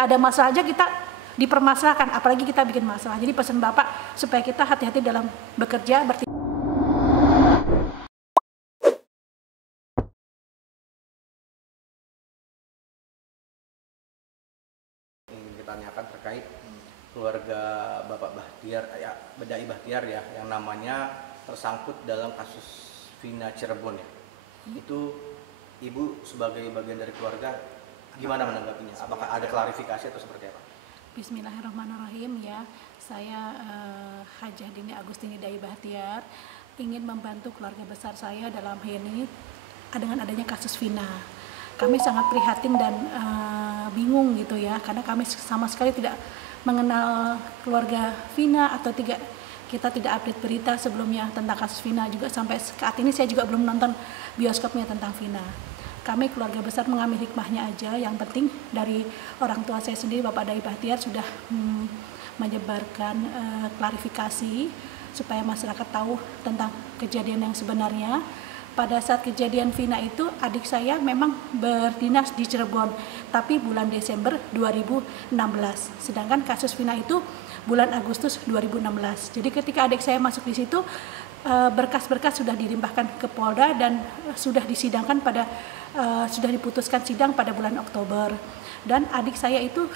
nggak ada masalah aja kita dipermasalahkan, apalagi kita bikin masalah. Jadi pesan Bapak supaya kita hati-hati dalam bekerja, ingin ditanyakan terkait keluarga Bapak Bahtiar, ya, Dai Bahtiar ya, yang namanya tersangkut dalam kasus Vina Cirebon ya. Itu Ibu sebagai bagian dari keluarga gimana menanggapinya? Apakah ada klarifikasi atau seperti apa? Bismillahirrahmanirrahim ya. Saya Hajah Dini Agustini Dai Bahtiar ingin membantu keluarga besar saya dalam hal ini dengan adanya kasus Vina. Kami sangat prihatin dan bingung gitu ya, karena kami sama sekali tidak mengenal keluarga Vina atau kita tidak update berita sebelumnya tentang kasus Vina. Juga sampai saat ini saya juga belum nonton bioskopnya tentang Vina. Kami keluarga besar mengambil hikmahnya aja. Yang penting dari orang tua saya sendiri, Bapak Dai Bahtiar, sudah menyebarkan klarifikasi supaya masyarakat tahu tentang kejadian yang sebenarnya. Pada saat kejadian Vina itu, adik saya memang berdinas di Cirebon, tapi bulan Desember 2016. Sedangkan kasus Vina itu bulan Agustus 2016. Jadi ketika adik saya masuk di situ, berkas-berkas sudah dilimpahkan ke Polda dan sudah disidangkan sudah diputuskan sidang pada bulan Oktober. Dan adik saya itu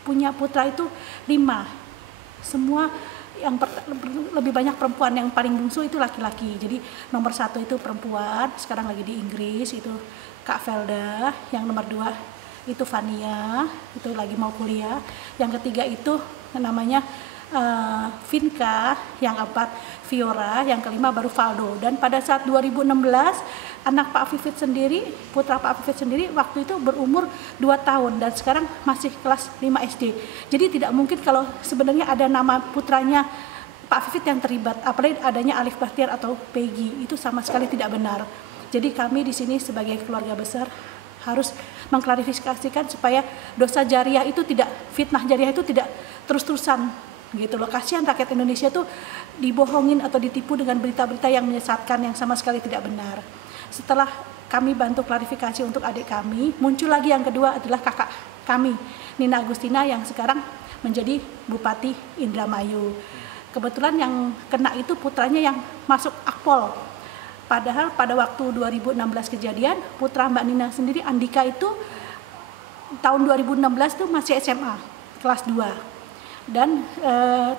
punya putra itu 5. Semua yang lebih banyak perempuan, yang paling bungsu itu laki-laki. Jadi nomor 1 itu perempuan, sekarang lagi di Inggris, itu Kak Velda. Yang nomor 2 itu Fania, itu lagi mau kuliah. Yang ketiga itu namanya Vinka, yang 4 Fiora, yang kelima baru Valdo. Dan pada saat 2016 anak Pak Vivit sendiri, putra Pak Vivit sendiri waktu itu berumur 2 tahun dan sekarang masih kelas 5 SD. Jadi tidak mungkin kalau sebenarnya ada nama putranya Pak Vivit yang terlibat, apalagi adanya Alif Bahtiar atau Peggy, itu sama sekali tidak benar. Jadi kami di sini sebagai keluarga besar harus mengklarifikasikan supaya dosa jariah itu tidak, fitnah jariah itu tidak terus-terusan gitu loh. Kasihan rakyat Indonesia tuh dibohongin atau ditipu dengan berita-berita yang menyesatkan, yang sama sekali tidak benar. Setelah kami bantu klarifikasi untuk adik kami, muncul lagi yang kedua adalah kakak kami, Nina Agustina, yang sekarang menjadi Bupati Indramayu. Kebetulan yang kena itu putranya yang masuk Akpol. Padahal pada waktu 2016 kejadian, putra Mbak Nina sendiri, Andika, itu tahun 2016 tuh masih SMA, kelas 2. Dan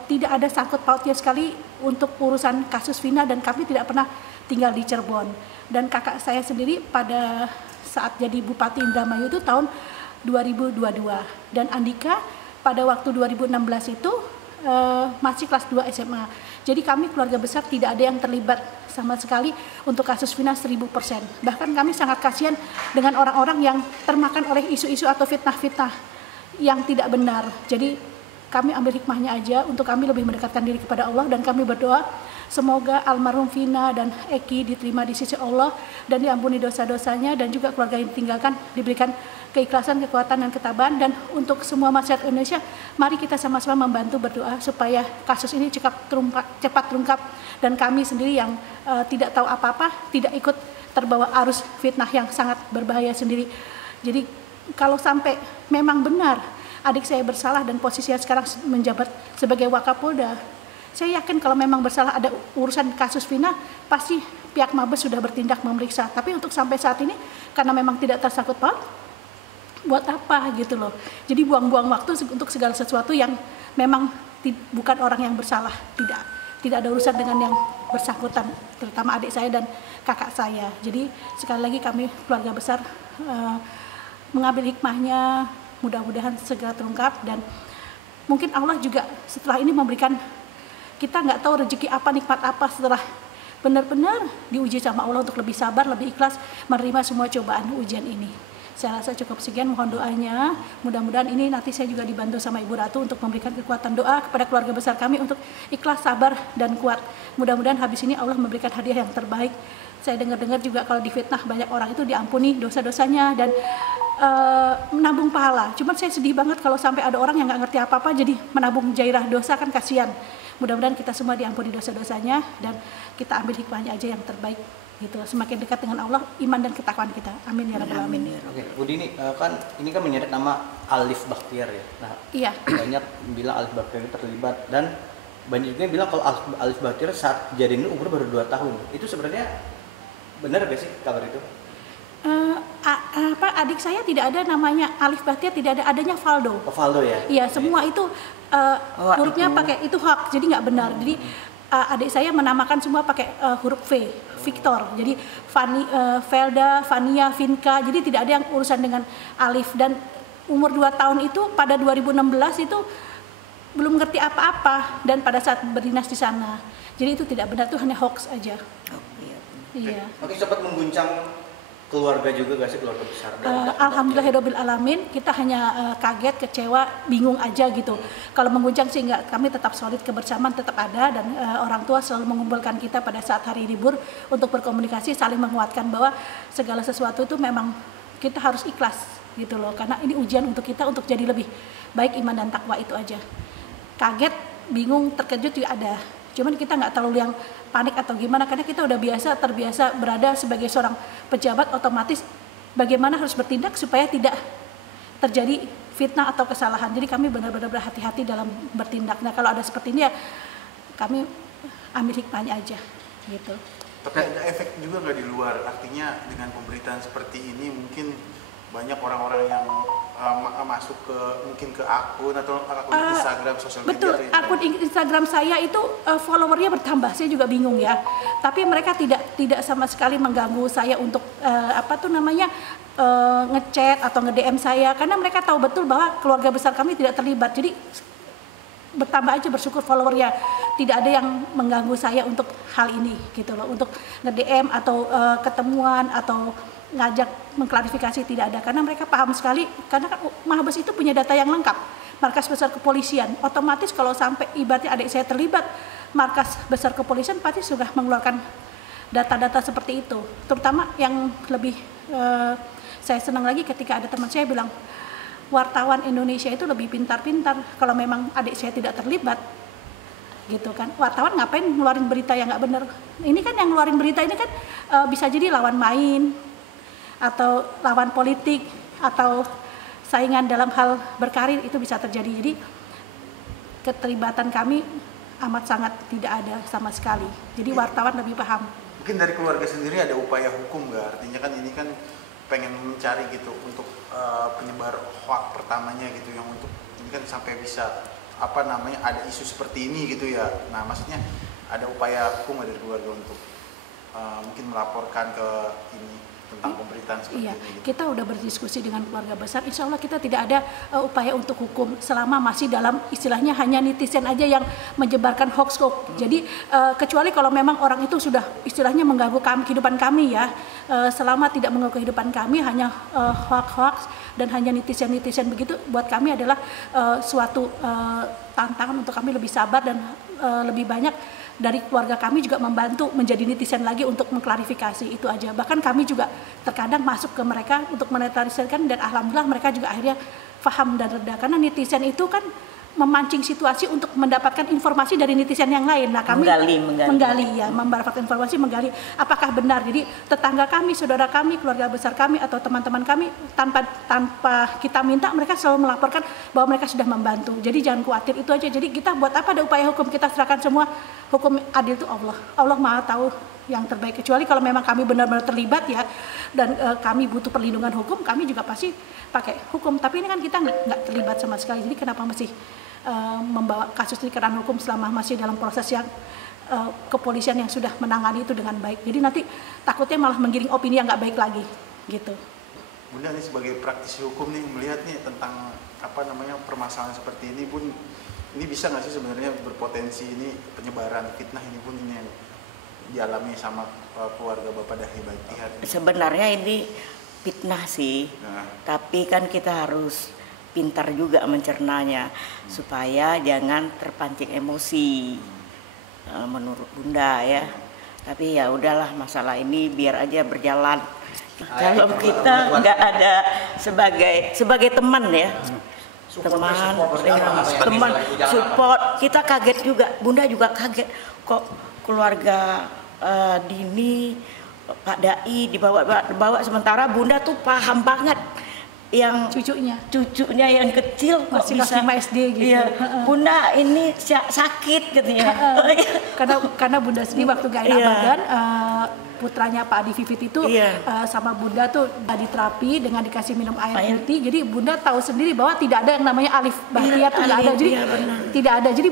tidak ada sangkut pautnya sekali untuk urusan kasus Vina, dan kami tidak pernah tinggal di Cirebon. Dan kakak saya sendiri pada saat jadi Bupati Indramayu itu tahun 2022. Dan Andika pada waktu 2016 itu masih kelas 2 SMA. Jadi kami keluarga besar tidak ada yang terlibat sama sekali untuk kasus Vina 1000%. Bahkan kami sangat kasihan dengan orang-orang yang termakan oleh isu-isu atau fitnah-fitnah yang tidak benar. Jadi kami ambil hikmahnya aja untuk kami lebih mendekatkan diri kepada Allah, dan kami berdoa semoga almarhum Vina dan Eki diterima di sisi Allah dan diampuni dosa-dosanya, dan juga keluarga yang ditinggalkan diberikan keikhlasan, kekuatan, dan ketabahan. Dan untuk semua masyarakat Indonesia, mari kita sama-sama membantu berdoa supaya kasus ini cepat terungkap, dan kami sendiri yang tidak tahu apa-apa tidak ikut terbawa arus fitnah yang sangat berbahaya sendiri. Jadi kalau sampai memang benar adik saya bersalah dan posisinya sekarang menjabat sebagai Wakapolda, saya yakin kalau memang bersalah ada urusan kasus Vina, pasti pihak Mabes sudah bertindak memeriksa. Tapi untuk sampai saat ini, karena memang tidak tersangkut paut, buat apa gitu loh. Jadi buang-buang waktu untuk segala sesuatu yang memang bukan orang yang bersalah, tidak ada urusan dengan yang bersangkutan, terutama adik saya dan kakak saya. Jadi sekali lagi kami keluarga besar mengambil hikmahnya, mudah-mudahan segera terungkap, dan mungkin Allah juga setelah ini memberikan, kita nggak tahu rezeki apa, nikmat apa setelah benar-benar diuji sama Allah untuk lebih sabar, lebih ikhlas menerima semua cobaan ujian ini. Saya rasa cukup sekian, mohon doanya. Mudah-mudahan ini nanti saya juga dibantu sama Ibu Ratu untuk memberikan kekuatan doa kepada keluarga besar kami untuk ikhlas, sabar, dan kuat. Mudah-mudahan habis ini Allah memberikan hadiah yang terbaik. Saya dengar-dengar juga kalau difitnah banyak orang itu diampuni dosa-dosanya dan menabung pahala. Cuman saya sedih banget kalau sampai ada orang yang nggak ngerti apa-apa jadi menabung gairah dosa, kan kasihan. Mudah-mudahan kita semua diampuni dosa-dosanya dan kita ambil hikmahnya aja yang terbaik. gitu, semakin dekat dengan Allah, iman dan ketakwaan kita. Amin ya rabbal alamin. Oke, Bu Dini, kan ini kan menyeret nama Alif Bakhtiar ya. Nah, Iya. banyak bilang Alif Bakhtiar itu terlibat, dan banyak juga yang bilang kalau Alif Bakhtiar saat kejadian ini umur baru 2 tahun. Itu sebenarnya benar gak sih kabar itu? Adik saya tidak ada namanya Alif Bakhtiar, tidak ada, adanya Valdo. Oh, Valdo ya? Iya, semua itu hurufnya pakai itu hoax, jadi nggak benar. Jadi adik saya menamakan semua pakai huruf V, Victor. Jadi Velda, Vania, Vinka. Jadi tidak ada yang urusan dengan Alif. Dan umur 2 tahun itu pada 2016 itu belum ngerti apa-apa, dan pada saat berdinas di sana. Jadi itu tidak benar, itu hanya hoax aja. Iya. Oke, sempat mengguncang keluarga juga gak sih, keluarga besar? Alhamdulillahirabbil alamin, kita hanya kaget, kecewa, bingung aja gitu. Kalau mengguncang sih enggak, kami tetap solid, kebersamaan tetap ada, dan orang tua selalu mengumpulkan kita pada saat hari libur untuk berkomunikasi, saling menguatkan bahwa segala sesuatu itu memang kita harus ikhlas gitu loh, karena ini ujian untuk kita untuk jadi lebih baik, iman dan takwa itu aja. Kaget, bingung, terkejut juga ada. Cuman kita nggak terlalu yang panik atau gimana, karena kita udah terbiasa berada sebagai seorang pejabat, otomatis bagaimana harus bertindak supaya tidak terjadi fitnah atau kesalahan. Jadi kami benar-benar berhati-hati dalam bertindak. Nah kalau ada seperti ini ya kami ambil hikmahnya aja gitu. Tapi ada efek juga nggak di luar, artinya dengan pemberitaan seperti ini mungkin banyak orang-orang yang masuk ke mungkin ke akun atau akun Instagram, sosial media. Betul, akun Instagram saya itu followernya bertambah, saya juga bingung ya. Tapi mereka tidak sama sekali mengganggu saya untuk ngechat atau nge-DM saya, karena mereka tahu betul bahwa keluarga besar kami tidak terlibat. Jadi bertambah aja, bersyukur followernya, tidak ada yang mengganggu saya untuk hal ini gitu loh, untuk nge-DM atau ketemuan atau ngajak mengklarifikasi, tidak ada, karena mereka paham sekali, karena kan Mahabes itu punya data yang lengkap, markas besar kepolisian, otomatis kalau sampai ibaratnya adik saya terlibat, markas besar kepolisian pasti sudah mengeluarkan data-data seperti itu. Terutama yang lebih saya senang lagi ketika ada teman saya bilang, wartawan Indonesia itu lebih pintar-pintar kalau memang adik saya tidak terlibat gitu kan. Wartawan ngapain ngeluarin berita yang nggak benar? Ini kan yang ngeluarin berita ini kan bisa jadi lawan main atau lawan politik atau saingan dalam hal berkarir, itu bisa terjadi. Jadi keterlibatan kami amat sangat tidak ada sama sekali. Jadi wartawan lebih paham. Mungkin dari keluarga sendiri ada upaya hukum nggak? Artinya kan ini kan pengen mencari gitu untuk penyebar hoax pertamanya gitu, yang untuk ini kan sampai bisa ada isu seperti ini gitu ya. Nah maksudnya ada upaya hukum dari keluarga untuk mungkin melaporkan ke ini tentang pemberitaan seperti ini gitu. Kita udah berdiskusi dengan keluarga besar, insya Allah kita tidak ada upaya untuk hukum selama masih dalam istilahnya hanya netizen aja yang menyebarkan hoax. Jadi kecuali kalau memang orang itu sudah istilahnya mengganggu kehidupan kami ya, selama tidak mengganggu kehidupan kami, hanya hoax dan hanya netizen begitu, buat kami adalah suatu tantangan untuk kami lebih sabar, dan lebih banyak dari keluarga kami juga membantu menjadi netizen lagi untuk mengklarifikasi itu aja. Bahkan kami juga terkadang masuk ke mereka untuk menetralisirkan, dan alhamdulillah mereka juga akhirnya paham dan reda, karena netizen itu kan memancing situasi untuk mendapatkan informasi dari netizen yang lain. Nah kami menggali ya, mendapatkan informasi, menggali apakah benar. Jadi tetangga kami, saudara kami, keluarga besar kami atau teman-teman kami tanpa kita minta, mereka selalu melaporkan bahwa mereka sudah membantu. Jadi jangan khawatir, itu aja. Jadi kita buat apa ada upaya hukum, kita serahkan semua. Hukum adil itu Allah Maha tahu yang terbaik. Kecuali kalau memang kami benar-benar terlibat ya, dan kami butuh perlindungan hukum, kami juga pasti pakai hukum. Tapi ini kan kita nggak terlibat sama sekali. Jadi kenapa masih membawa kasus ini ke ranah hukum selama masih dalam proses yang kepolisian yang sudah menangani itu dengan baik. Jadi nanti takutnya malah menggiring opini yang nggak baik lagi gitu. Bunda nih sebagai praktisi hukum nih melihat nih tentang permasalahan seperti ini pun, ini bisa nggak sih sebenarnya berpotensi ini penyebaran fitnah ini pun ini yang dialami sama keluarga Bapak Dahi Bakhtiar? Sebenarnya ini fitnah sih, tapi kan kita harus pintar juga mencernanya supaya jangan terpancing emosi, menurut Bunda ya. Tapi ya udahlah, masalah ini biar aja berjalan. Kalau kita nggak ada sebagai teman ya, teman support, kita kaget juga. Bunda juga kaget kok keluarga Dini Pak Dai dibawa sementara Bunda tuh paham banget yang cucunya yang kecil kok masih bisa kelas 5 SD gitu. Iya, Bunda ini sakit katanya. karena Bunda sendiri waktu gak enak badan, putranya Pak Adi Vivit itu sama Bunda tuh tadi terapi dengan dikasih minum air putih. Jadi Bunda tahu sendiri bahwa tidak ada yang namanya alif bahtiar, tidak ada. Jadi tidak ada. Jadi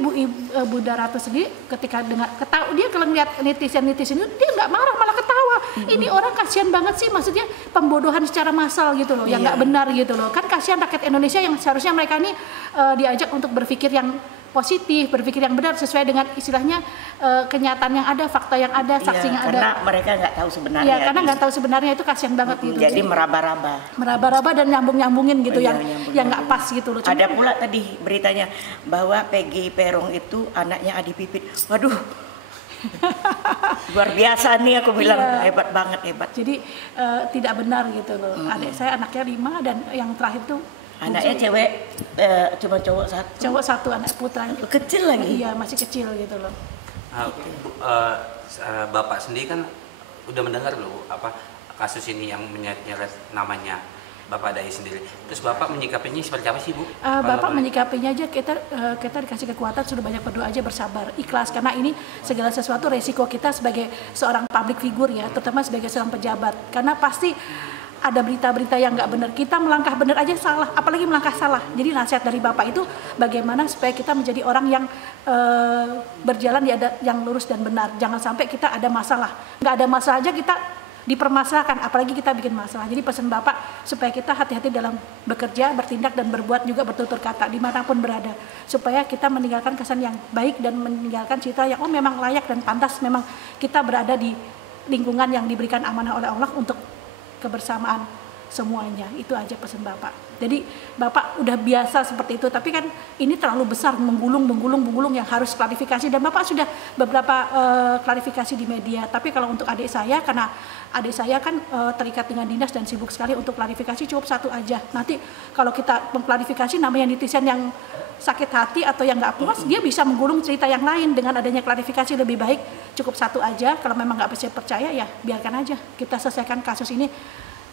Bunda Ratu sendiri ketika dengar ketawa, dia kalau ngeliat netizen itu dia nggak marah, malah ketawa. Ini orang kasihan banget sih, maksudnya pembodohan secara massal gitu loh, yang nggak benar gitu loh. Kan kasihan rakyat Indonesia yang seharusnya mereka ini diajak untuk berpikir yang positif, berpikir yang benar sesuai dengan istilahnya kenyataan yang ada, fakta yang ada, saksi yang ada. Karena mereka nggak tahu sebenarnya. Iya, karena nggak tahu sebenarnya, itu kasihan banget gitu. Jadi meraba-raba dan nyambung-nyambungin gitu, yang nggak pas gitu loh. Ada pula tadi beritanya bahwa Peggy Peron itu anaknya Adi Pipit. Waduh, luar biasa nih, aku bilang hebat banget. Jadi tidak benar gitu loh. Adik saya anaknya 5 dan yang terakhir tuh anaknya cewek, cuma cowok satu, anak putra kecil lagi. Iya, masih kecil gitu loh. Bapak sendiri kan udah mendengar loh apa kasus ini yang menyeret namanya Bapak Dai sendiri. Terus Bapak menyikapinya seperti apa sih, Bu? Bapak menyikapinya aja, kita dikasih kekuatan, sudah banyak berdoa aja, bersabar, ikhlas, karena ini segala sesuatu resiko kita sebagai seorang public figure ya, terutama sebagai seorang pejabat, karena pasti ada berita-berita yang nggak benar, kita melangkah benar aja salah, apalagi melangkah salah. Jadi nasihat dari Bapak itu bagaimana supaya kita menjadi orang yang berjalan yang lurus dan benar. Jangan sampai kita ada masalah, nggak ada masalah aja kita dipermasalahkan, apalagi kita bikin masalah. Jadi pesan Bapak supaya kita hati-hati dalam bekerja, bertindak dan berbuat juga bertutur kata dimanapun berada, supaya kita meninggalkan kesan yang baik dan meninggalkan citra yang memang layak dan pantas, memang kita berada di lingkungan yang diberikan amanah oleh Allah untuk kebersamaan semuanya. Itu aja pesan Bapak. Jadi Bapak udah biasa seperti itu, tapi kan ini terlalu besar, menggulung yang harus klarifikasi, dan Bapak sudah beberapa klarifikasi di media. Tapi kalau untuk adik saya, karena adik saya kan terikat dengan dinas dan sibuk sekali, untuk klarifikasi cukup satu aja. Nanti kalau kita mengklarifikasi, namanya netizen yang sakit hati atau yang nggak puas, dia bisa menggulung cerita yang lain. Dengan adanya klarifikasi lebih baik cukup satu aja. Kalau memang nggak bisa percaya, ya biarkan aja, kita selesaikan kasus ini,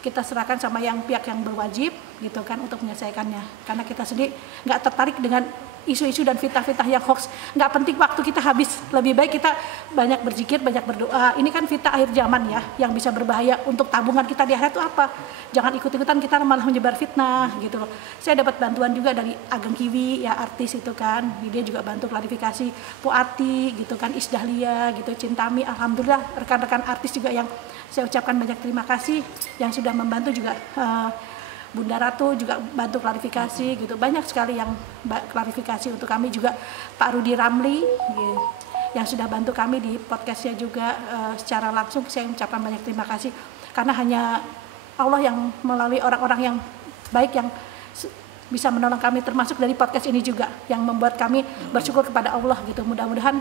kita serahkan sama yang pihak yang berwajib gitu kan untuk menyelesaikannya. Karena kita sendiri nggak tertarik dengan isu-isu dan fitnah-fitnah yang hoax. Nggak penting waktu kita habis, lebih baik kita banyak berzikir, banyak berdoa. Ini kan fitnah akhir zaman ya, yang bisa berbahaya untuk tabungan kita di akhirat itu apa? Jangan ikut-ikutan kita malah menyebar fitnah gitu loh. Saya dapat bantuan juga dari Ageng Kiwi ya, artis itu kan, dia juga bantu klarifikasi. Puati gitu kan, Isdahlia gitu, Cintami, alhamdulillah rekan-rekan artis juga yang saya ucapkan banyak terima kasih yang sudah membantu juga. Bunda Ratu juga bantu klarifikasi gitu, banyak sekali yang klarifikasi untuk kami juga. Pak Rudi Ramli gitu, yang sudah bantu kami di podcastnya juga secara langsung, saya ucapkan banyak terima kasih, karena hanya Allah yang melalui orang-orang yang baik yang bisa menolong kami, termasuk dari podcast ini juga yang membuat kami bersyukur kepada Allah gitu. Mudah-mudahan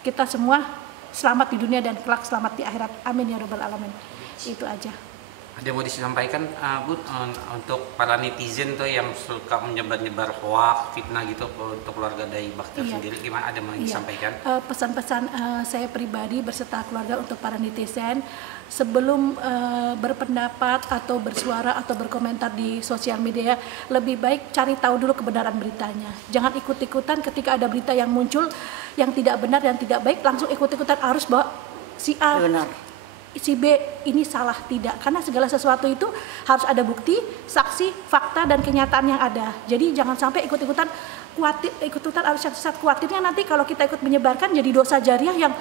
kita semua selamat di dunia dan kelak selamat di akhirat, amin ya rabbal alamin. Itu aja. Ada mau disampaikan, Bu, untuk para netizen tuh yang suka menyebar-nyebar hoax, fitnah gitu untuk keluarga Dai Bahtiar sendiri, gimana, ada mau disampaikan? Pesan-pesan saya pribadi berserta keluarga untuk para netizen, sebelum berpendapat atau bersuara atau berkomentar di sosial media, lebih baik cari tahu dulu kebenaran beritanya. Jangan ikut-ikutan ketika ada berita yang muncul yang tidak benar, yang tidak baik, langsung ikut-ikutan arus bahwa si A benar, si B ini salah. Tidak, karena segala sesuatu itu harus ada bukti, saksi, fakta, dan kenyataan yang ada. Jadi jangan sampai ikut-ikutan arus yang sesat. Khawatirnya nanti kalau kita ikut menyebarkan jadi dosa jariah yang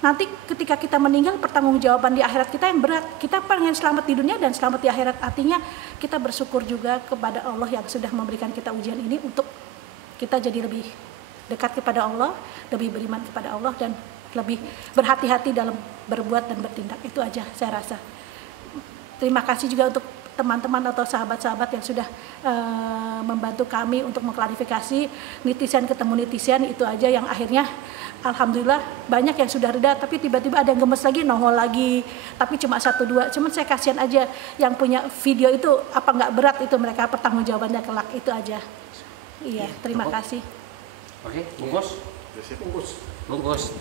nanti ketika kita meninggal pertanggungjawaban di akhirat kita yang berat. Kita pengen selamat di dunia dan selamat di akhirat, artinya kita bersyukur juga kepada Allah yang sudah memberikan kita ujian ini untuk kita jadi lebih dekat kepada Allah, lebih beriman kepada Allah, dan lebih berhati-hati dalam berbuat dan bertindak. Itu aja saya rasa. Terima kasih juga untuk teman-teman atau sahabat-sahabat yang sudah membantu kami untuk mengklarifikasi. Netizen ketemu netizen, itu aja yang akhirnya alhamdulillah banyak yang sudah reda, tapi tiba-tiba ada yang gemes lagi, nongol lagi, tapi cuma 1-2. Cuman saya kasihan aja yang punya video itu, apa nggak berat itu mereka pertanggungjawabannya kelak. Itu aja. Iya, terima kasih. Oke, bungkus. Bungkus.